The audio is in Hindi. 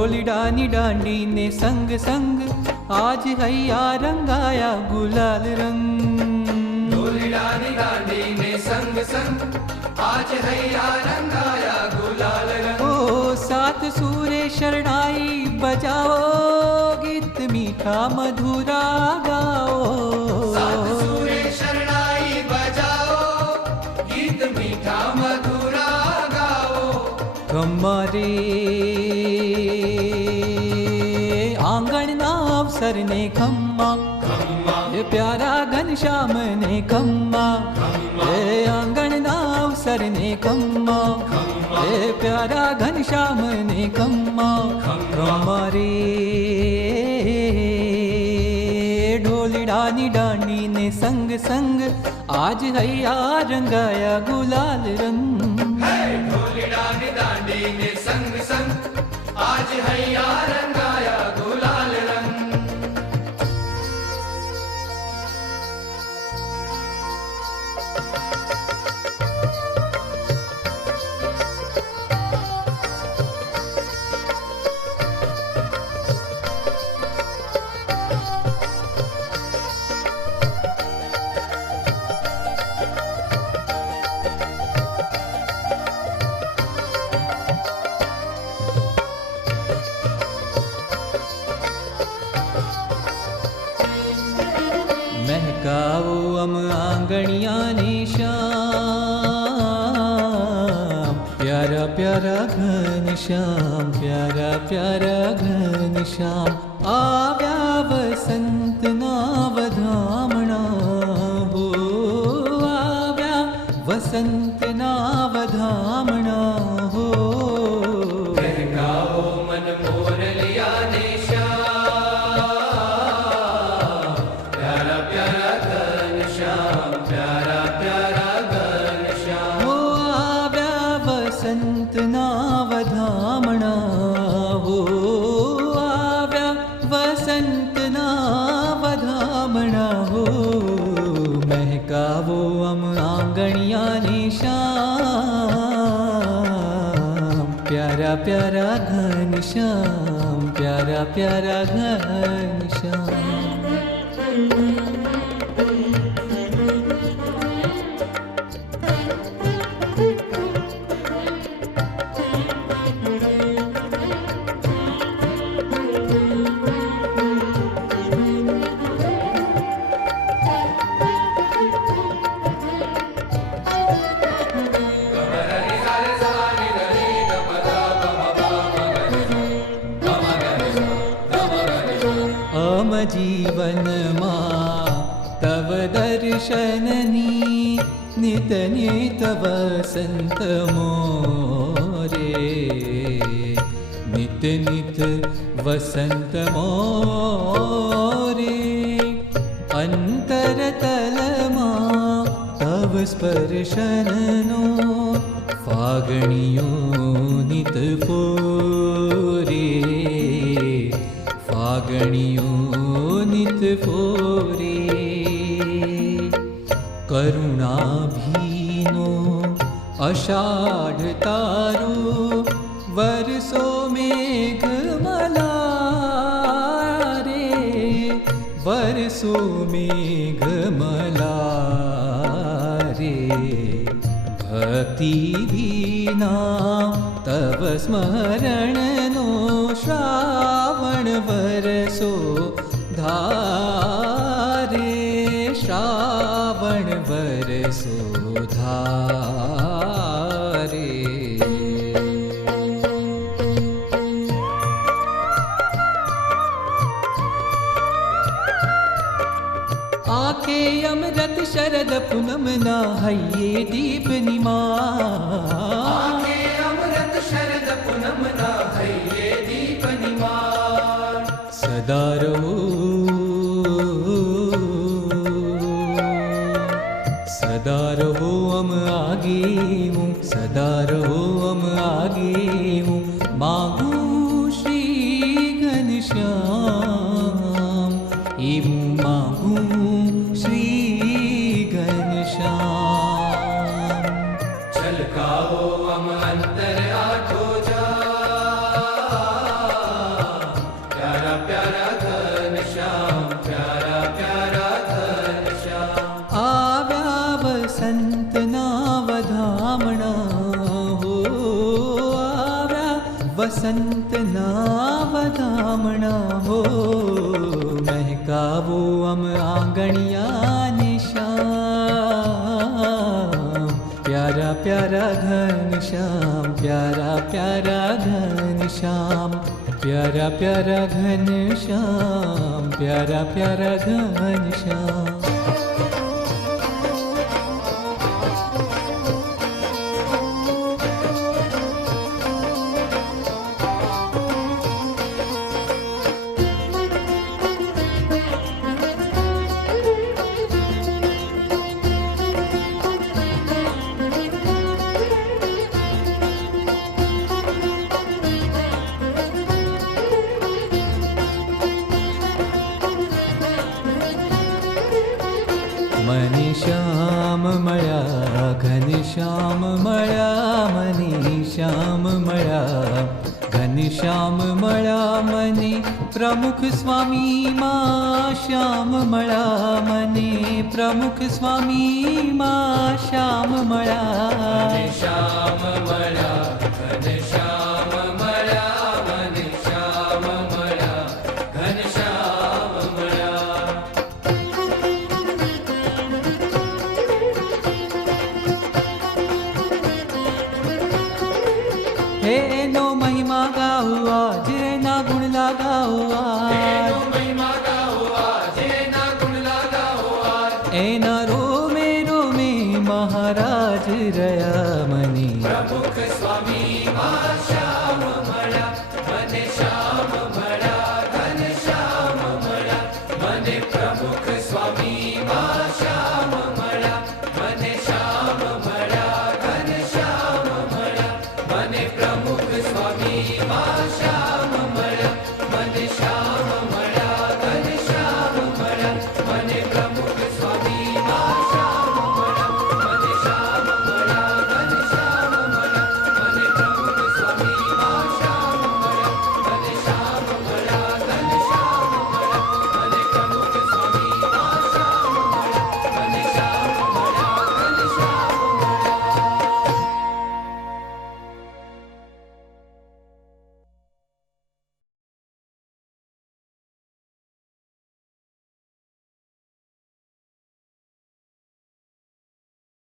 ढोलिडानी डांडी ने संग संग आज हैया रंगाया गुलाल रंग। ढोलिडानी डांडी ने संग संग आज हैया रंगाया गुलाल रंग। ओ सात सूरे शरणाई बजाओ गीत मीठा मधुरा गाओ। सात सूरे शरणाई बजाओ गीत मीठा मधुरा गाओ। खम्मा रे आंगण ना अवसर ने खम्मा, ये प्यारा घनश्याम ने खम्मा। ये आंगण ना अवसर ने खम्मा, ये प्यारा घनश्याम ने खम्मा। खम्मा रे ढोलिडानी डांडी ने संग संग आज हैया रंगाया गुलाल रंग। ढोलिडानी डांडी ने संग संग आज हैया रंगाया गुलाल रंग। महकाओ अम आंगणिया ने श्याम, प्यारा प्यारा घनश्याम, प्यारा प्यारा घनश्याम। आव्या वसंत नावधामणा हो, आव्या वसंत नावधामणा हो। महकाओ मन मोरलिया ने वसंत नावधामणा हो, आव्या वसंत नावधामणा हो। महकावो अम आंगणिया ने श्याम, प्यारा प्यारा घनश्याम, प्यारा प्यारा घनश्याम। अम जीवन मा तव दर्शननी नित नित वसंत मोरे, नित नित वसंत मोरे। अंतरतल मा तव स्पर्शननो फागणियो नित फोरे, फागणियो नित फोरे। करुणाभीनो आषाढ़ तारो वर्षो मेघमला रे, वर्षो मेघमला रे। भक्ति विना तव स्मरण नो श्रावण वरसो धारे, श्रावण वरसो धारे। आखे अमृत शरद पूनम ना हये दीप निमा, आखे अमृत शरद पूनम ना हये दीप निमा। सदा रहो सदा रहो हम आगे हूँ, सदा रहो हम आगे हूँ। मांगू श्री घनश्याम, एवं मांगू श्री घनश्याम। छलकाओ हम अंतर आठो जा, વસંતના વધામણા હો મહેકાવો અમ આંગણિયા નિશામ પ્યારા પ્યારા ઘનશ્યામ પ્યારા પ્યારા ઘનશ્યામ પ્યારા પ્યારા ઘનશ્યામ પ્યારા પ્યારા ઘનશ્યામ મને શ્યામ મળ્યા ઘનશ્યામ મળ્યા મને શ્યામ મળ્યા ઘનશ્યામ મળ્યા મને પ્રમુખ સ્વામી માં શ્યામ મળ્યા મને પ્રમુખ સ્વામી માં શ્યામ મળ્યા શ્યામ મળ્યા ઘનશ્યામ મળ્યા મને શ્યામ મળ્યા ઘનશ્યામ મળ્યા હે એનો મહિમા ગાઓ આજ એના ગુણ લગાઓ આજ મહિમા ગાઓ આજ એના ગુણ લગાઓ આજ એના રોમે રોમે મહારાજ રહ્યા મને પ્રમુખ સ્વામી માં શ્યામ મળ્યા મને શ્યામ મળ્યા ઘનશ્યામ મળ્યા મને પ્રમુખ સ્વામી માં શ્યામ મળ્યા મને શ્યામ મળ્યા ઘનશ્યામ મળ્યા મને પ્રમુખ સ્વામી માં શ્યામ